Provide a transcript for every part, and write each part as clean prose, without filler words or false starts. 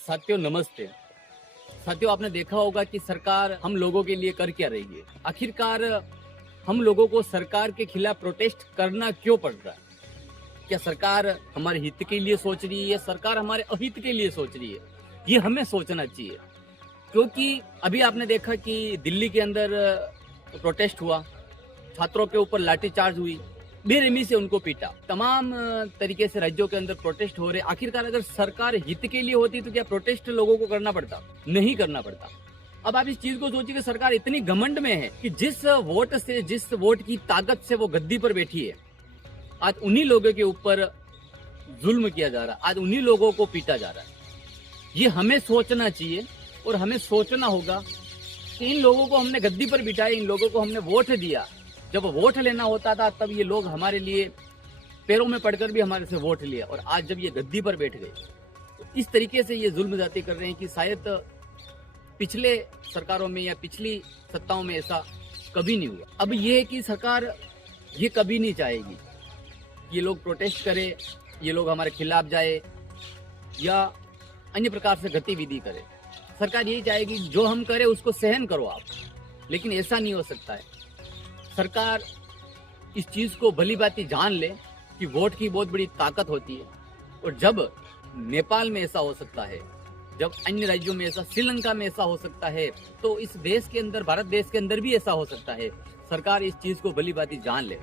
साथियों नमस्ते। साथियों आपने देखा होगा कि सरकार हम लोगों के लिए कर क्या रही है। आखिरकार हम लोगों को सरकार के खिलाफ प्रोटेस्ट करना क्यों पड़ रहा है? क्या सरकार हमारे हित के लिए सोच रही है? सरकार हमारे अहित के लिए सोच रही है? ये हमें सोचना चाहिए, क्योंकि अभी आपने देखा कि दिल्ली के अंदर प्रोटेस्ट हुआ, छात्रों के ऊपर लाठीचार्ज हुई, बेरहमी से उनको पीटा। तमाम तरीके से राज्यों के अंदर प्रोटेस्ट हो रहे। आखिरकार अगर सरकार हित के लिए होती तो क्या प्रोटेस्ट लोगों को करना पड़ता? नहीं करना पड़ता। अब आप इस चीज को सोचिए कि सरकार इतनी घमंड में है कि जिस वोट की ताकत से वो गद्दी पर बैठी है, आज उन्हीं लोगों के ऊपर जुल्म किया जा रहा है, आज उन्हीं लोगों को पीटा जा रहा है। ये हमें सोचना चाहिए और हमें सोचना होगा कि इन लोगों को हमने गद्दी पर बिठाया, इन लोगों को हमने वोट दिया। जब वोट लेना होता था तब ये लोग हमारे लिए पैरों में पड़कर भी हमारे से वोट लिया, और आज जब ये गद्दी पर बैठ गए तो इस तरीके से ये जुल्म ज्यादती कर रहे हैं कि शायद पिछले सरकारों में या पिछली सत्ताओं में ऐसा कभी नहीं हुआ। अब ये है कि सरकार ये कभी नहीं चाहेगी ये लोग प्रोटेस्ट करे, ये लोग हमारे खिलाफ जाए या अन्य प्रकार से गतिविधि करे। सरकार यही चाहेगी जो हम करें उसको सहन करो आप, लेकिन ऐसा नहीं हो सकता है। सरकार इस चीज को भली भांति जान ले कि वोट की बहुत बड़ी ताकत होती है, और जब नेपाल में ऐसा हो सकता है, जब अन्य राज्यों में ऐसा, श्रीलंका में ऐसा हो सकता है, तो इस देश के अंदर, भारत देश के अंदर भी ऐसा हो सकता है। सरकार इस चीज को भली भांति जान ले।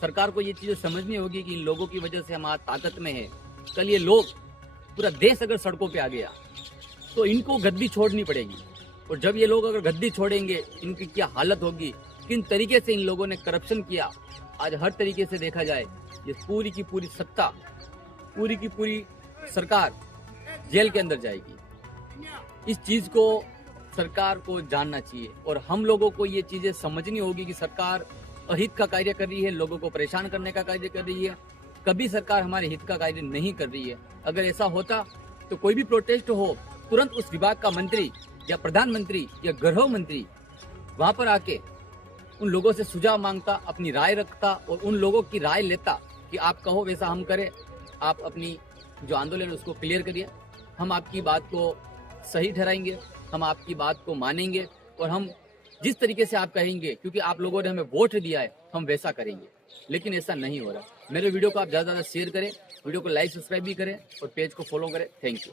सरकार को ये चीजें समझनी होगी कि इन लोगों की वजह से हम आज ताकत में है। कल ये लोग, पूरा देश अगर सड़कों पे आ गया तो इनको गद्दी छोड़नी पड़ेगी, और जब ये लोग अगर गद्दी छोड़ेंगे इनकी क्या हालत होगी, किन तरीके से इन लोगों ने करप्शन किया। आज हर तरीके से देखा जाए ये पूरी की पूरी सत्ता, पूरी की पूरी सरकार जेल के अंदर जाएगी। इस चीज को सरकार को जानना चाहिए, और हम लोगों को ये चीजें समझनी होगी कि सरकार अहित का कार्य कर रही है, लोगों को परेशान करने का कार्य कर रही है। कभी सरकार हमारे हित का कार्य नहीं कर रही है। अगर ऐसा होता तो कोई भी प्रोटेस्ट हो, तुरंत उस विभाग का मंत्री या प्रधानमंत्री या गृह मंत्री वहां पर आके उन लोगों से सुझाव मांगता, अपनी राय रखता और उन लोगों की राय लेता कि आप कहो वैसा हम करें, आप अपनी जो आंदोलन है उसको क्लियर करिए, हम आपकी बात को सही ठहराएंगे, हम आपकी बात को मानेंगे, और हम जिस तरीके से आप कहेंगे, क्योंकि आप लोगों ने हमें वोट दिया है, हम वैसा करेंगे। लेकिन ऐसा नहीं हो रहा। मेरे वीडियो को आप ज़्यादा से ज़्यादा शेयर करें, वीडियो को लाइक सब्सक्राइब भी करें और पेज को फॉलो करें। Thank you.